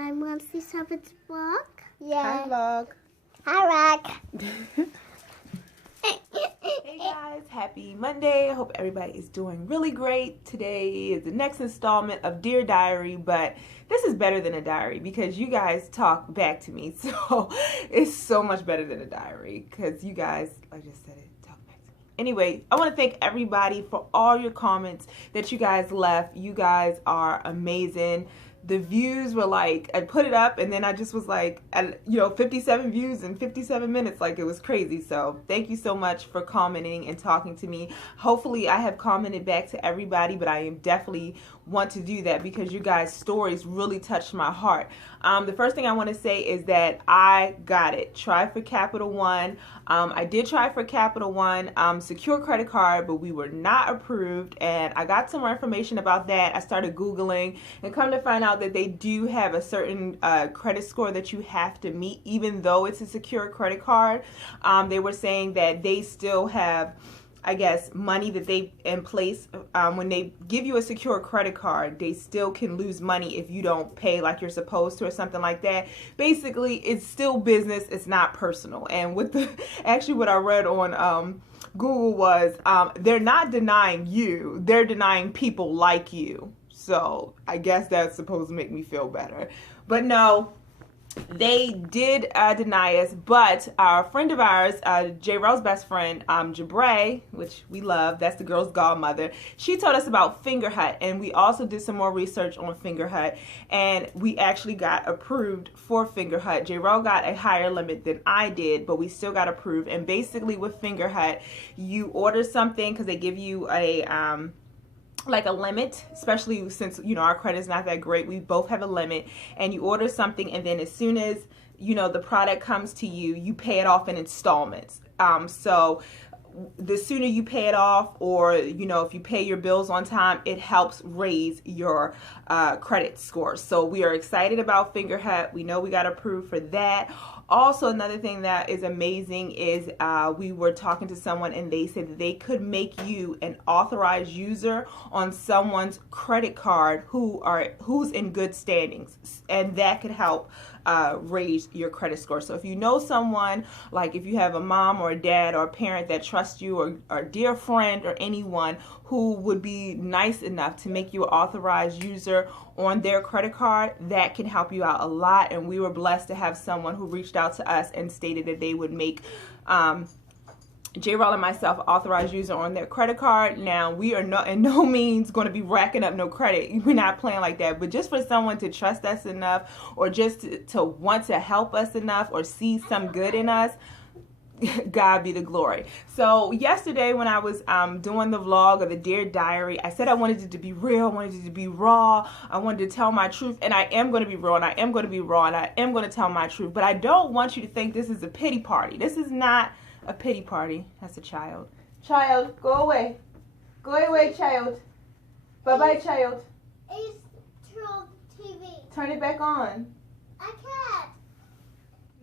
my monthly subject vlog. Yeah. Hi, vlog. Hi, Rock. Hey guys, happy Monday. I hope everybody is doing really great. Today is the next installment of Dear Diary, but this is better than a diary because you guys talk back to me. So it's so much better than a diary because you guys, I just said it, talk back to me. Anyway, I want to thank everybody for all your comments that you guys left. You guys are amazing. The views were like, I put it up and then I just was like, 57 views in 57 minutes. Like, it was crazy. So thank you so much for commenting and talking to me. Hopefully I have commented back to everybody, but I am definitely want to do that because you guys' stories really touched my heart. The first thing I want to say is that I got it. Try for Capital One. I did try for Capital One secure credit card, but we were not approved, and I got some more information about that. I started Googling and come to find out that they do have a certain credit score that you have to meet, even though it's a secure credit card. They were saying that they still have, I guess, money that they in place. When they give you a secure credit card, they still can lose money if you don't pay like you're supposed to or something like that. Basically, it's still business. It's not personal. And with the actually what I read on Google was they're not denying you. They're denying people like you. So I guess that's supposed to make me feel better. But no, they did deny us, but our friend of ours, J-Ro's best friend, Jabray, which we love, that's the girl's godmother, she told us about Finger Hut, and we also did some more research on Finger Hut, and we actually got approved for Finger Hut. J-Ro got a higher limit than I did, but we still got approved. And basically with Finger Hut, you order something because they give you a like a limit, especially since our credit is not that great. We both have a limit, and you order something, and then as soon as the product comes to you, you pay it off in installments. So the sooner you pay it off, or if you pay your bills on time, it helps raise your credit score. So we are excited about Finger Hut. We know we got approved for that. Also, another thing that is amazing is we were talking to someone and they said that they could make you an authorized user on someone's credit card who's in good standings, and that could help raise your credit score. So if you know someone, like if you have a mom or a dad or a parent that trusts you, or a dear friend or anyone who would be nice enough to make you an authorized user on their credit card, that can help you out a lot. And we were blessed to have someone who reached out to us and stated that they would make J-Roll and myself authorized user on their credit card. Now, we are in no means going to be racking up no credit. We're not playing like that. But just for someone to trust us enough, or just to want to help us enough, or see some good in us, God be the glory. So yesterday when I was doing the vlog of the Dear Diary, I said I wanted it to be real, I wanted it to be raw, I wanted to tell my truth, and I am going to be real, and I am going to be raw, and I am going to tell my truth. But I don't want you to think this is a pity party. This is not a pity party. That's a child. Child, go away. Go away, child. Bye-bye, child. It's TV. Turn it back on. I can't.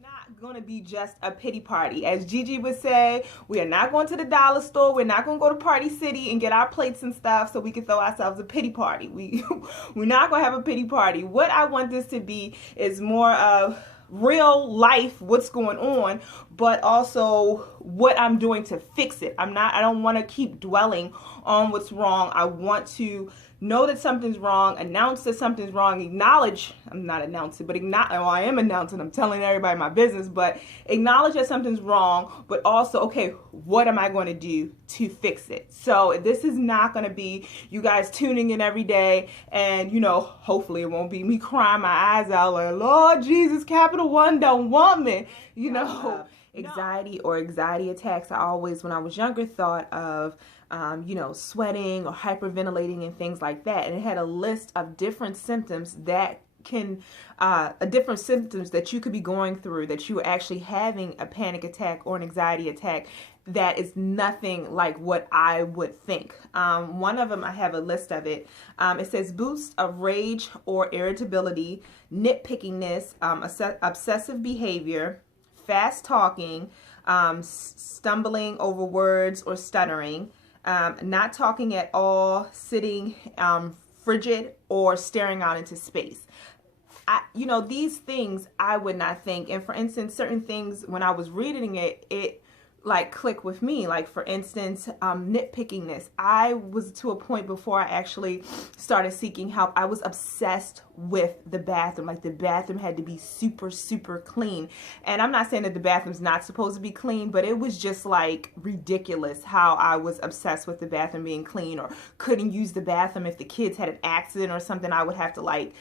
Not going to be just a pity party. As Gigi would say, we are not going to the dollar store. We're not going to go to Party City and get our plates and stuff so we can throw ourselves a pity party. We're not going to have a pity party. What I want this to be is more of real life, what's going on, but also what I'm doing to fix it. I don't want to keep dwelling on what's wrong. I want to know that something's wrong, announce that something's wrong, acknowledge, I'm not announcing, but I am announcing, I'm telling everybody my business, but acknowledge that something's wrong, but also, okay, what am I going to do to fix it? So this is not going to be you guys tuning in every day, and hopefully it won't be me crying my eyes out like, Lord Jesus, Capital One don't want me, Anxiety or anxiety attacks, I always, when I was younger, thought of sweating or hyperventilating and things like that. And it had a list of different symptoms that different symptoms that you could be going through, that you are actually having a panic attack or an anxiety attack. That is nothing like what I would think. One of them, I have a list of it. It says boost of rage or irritability, nitpickiness, obsessive behavior, fast talking, stumbling over words or stuttering, not talking at all, sitting frigid, or staring out into space. these things I would not think. And for instance, certain things when I was reading it, it like click with me. Like for instance, nitpickingness. I was to a point before I actually started seeking help. I was obsessed with the bathroom. Like the bathroom had to be super, super clean. And I'm not saying that the bathroom's not supposed to be clean, but it was just like ridiculous how I was obsessed with the bathroom being clean, or couldn't use the bathroom if the kids had an accident or something. I would have to like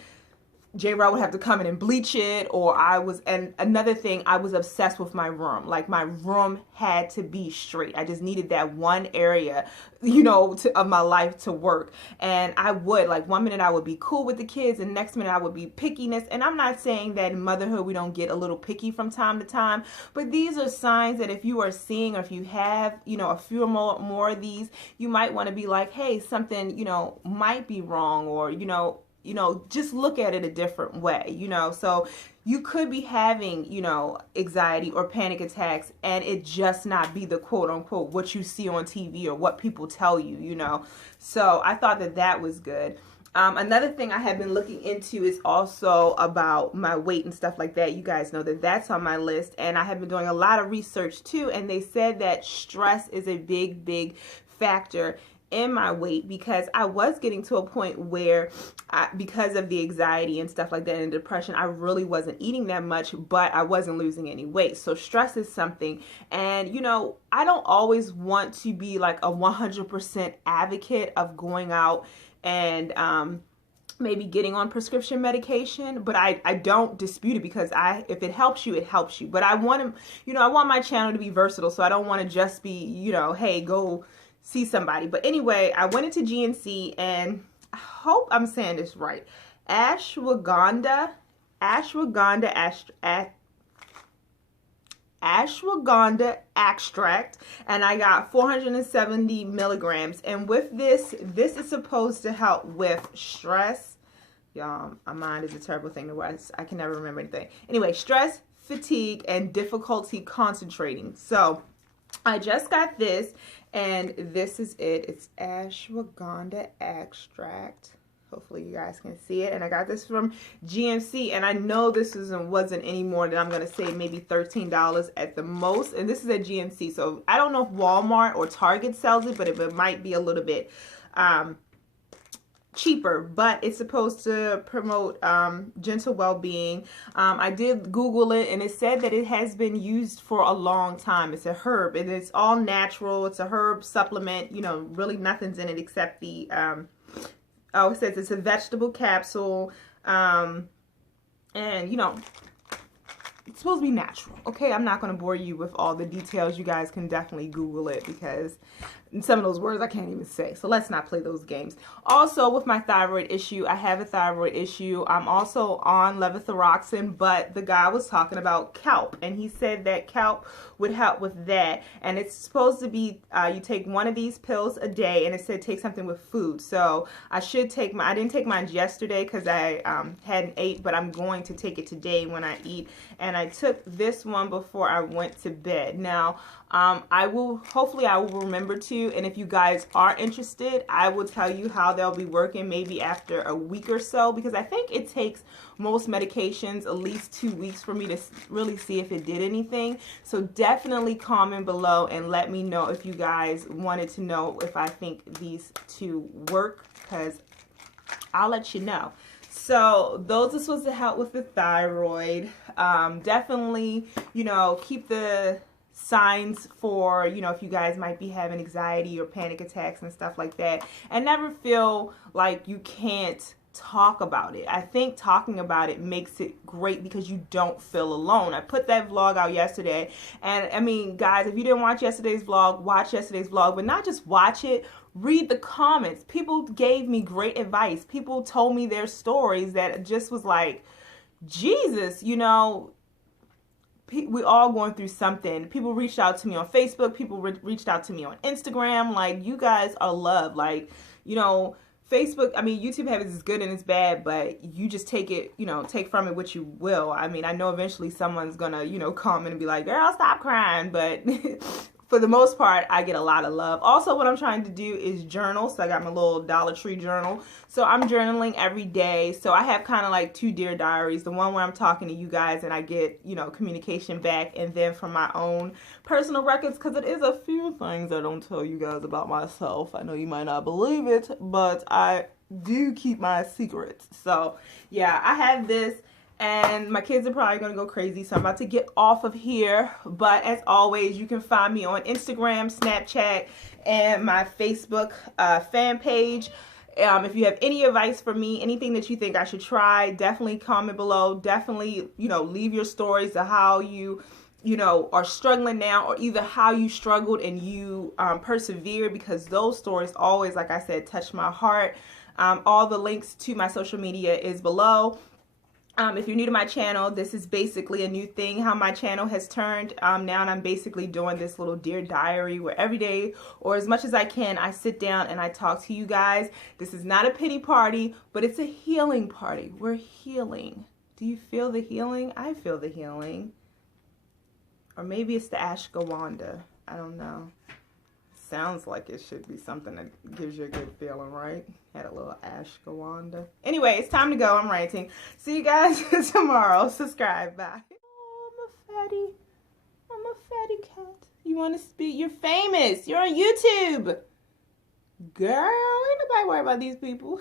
J-Rod would have to come in and bleach it, and another thing, I was obsessed with my room. Like my room had to be straight. I just needed that one area, of my life to work. And I would, like, one minute I would be cool with the kids, and next minute I would be pickiness. And I'm not saying that in motherhood we don't get a little picky from time to time, but these are signs that if you are seeing, or if you have, a few more of these, you might want to be like, hey, something, might be wrong, or, just look at it a different way, so you could be having, anxiety or panic attacks, and it just not be the quote unquote what you see on TV or what people tell you, so I thought that was good. Another thing I have been looking into is also about my weight and stuff like that. You guys know that that's on my list, and I have been doing a lot of research too, and they said that stress is a big factor in my weight, because I was getting to a point where because of the anxiety and stuff like that and depression, I really wasn't eating that much, but I wasn't losing any weight. So stress is something, and I don't always want to be like a 100% advocate of going out and maybe getting on prescription medication, but I don't dispute it, because if it helps you, it helps you. But I want to, I want my channel to be versatile, so I don't want to just be, hey, go see somebody. But anyway, I went into GNC, and I hope I'm saying this right. Ashwagandha extract, and I got 470 milligrams. And with this is supposed to help with stress. Y'all, my mind is a terrible thing to watch. I can never remember anything. Anyway, stress, fatigue, and difficulty concentrating. So I just got this, and this is it. It's ashwagandha extract. Hopefully you guys can see it. And I got this from GNC, and I know this wasn't any more than, I'm going to say, maybe $13 at the most. And this is at GNC. So I don't know if Walmart or Target sells it, but it might be a little bit cheaper, but it's supposed to promote gentle well-being. I did Google it, and it said that it has been used for a long time. It's a herb, and it's all natural. It's a herb supplement. Really nothing's in it except the it says it's a vegetable capsule, and it's supposed to be natural. Okay, I'm not going to bore you with all the details. You guys can definitely Google it, because some of those words I can't even say. So let's not play those games. Also, with my thyroid issue, I have a thyroid issue. I'm also on levothyroxine, but the guy was talking about kelp, and he said that kelp would help with that. And it's supposed to be, you take one of these pills a day, and it said take something with food. So I should take I didn't take mine yesterday because I hadn't ate, but I'm going to take it today when I eat. And I took this one before I went to bed. Now, hopefully I will remember to, and if you guys are interested, I will tell you how they'll be working maybe after a week or so, because I think it takes most medications at least 2 weeks for me to really see if it did anything. So definitely comment below and let me know if you guys wanted to know if I think these two work, because I'll let you know. So those are supposed to help with the thyroid. Definitely, keep the signs for, if you guys might be having anxiety or panic attacks and stuff like that, and never feel like you can't talk about it. I think talking about it makes it great, because you don't feel alone. I put that vlog out yesterday, and I mean, guys, if you didn't watch yesterday's vlog, watch yesterday's vlog, but not just watch it, read the comments. People gave me great advice. People told me their stories that just was like, Jesus, we all going through something. People reached out to me on Facebook. People reached out to me on Instagram. Like, you guys are loved. Like, Facebook, I mean, YouTube habits is good and it's bad, but you just take it, take from it what you will. I mean, I know eventually someone's gonna, comment and be like, girl, stop crying. But for the most part, I get a lot of love. Also, what I'm trying to do is journal. So I got my little Dollar Tree journal. So I'm journaling every day. So I have kind of like 2 Dear Diaries. The one where I'm talking to you guys and I get, you know, communication back. And then from my own personal records, because it is a few things I don't tell you guys about myself. I know you might not believe it, but I do keep my secrets. So yeah, I have this. And my kids are probably going to go crazy, so I'm about to get off of here. But as always, you can find me on Instagram, Snapchat, and my Facebook fan page. If you have any advice for me, anything that you think I should try, definitely comment below. Definitely, you know, leave your stories of how you know, are struggling now, or either how you struggled and you persevered, because those stories always, like I said, touch my heart. All the links to my social media is below. If you're new to my channel, this is basically a new thing, how my channel has turned now, and I'm basically doing this little Dear Diary where every day, or as much as I can, I sit down and I talk to you guys. This is not a pity party, but it's a healing party. We're healing. Do you feel the healing? I feel the healing. Or maybe it's the ashwagandha. I don't know. Sounds like it should be something that gives you a good feeling, right? Had a little ashwagandha. Anyway, it's time to go. I'm ranting. See you guys tomorrow. Subscribe. Bye. Oh, I'm a fatty. I'm a fatty cat. You want to speak? You're famous. You're on YouTube. Girl, ain't nobody worried about these people.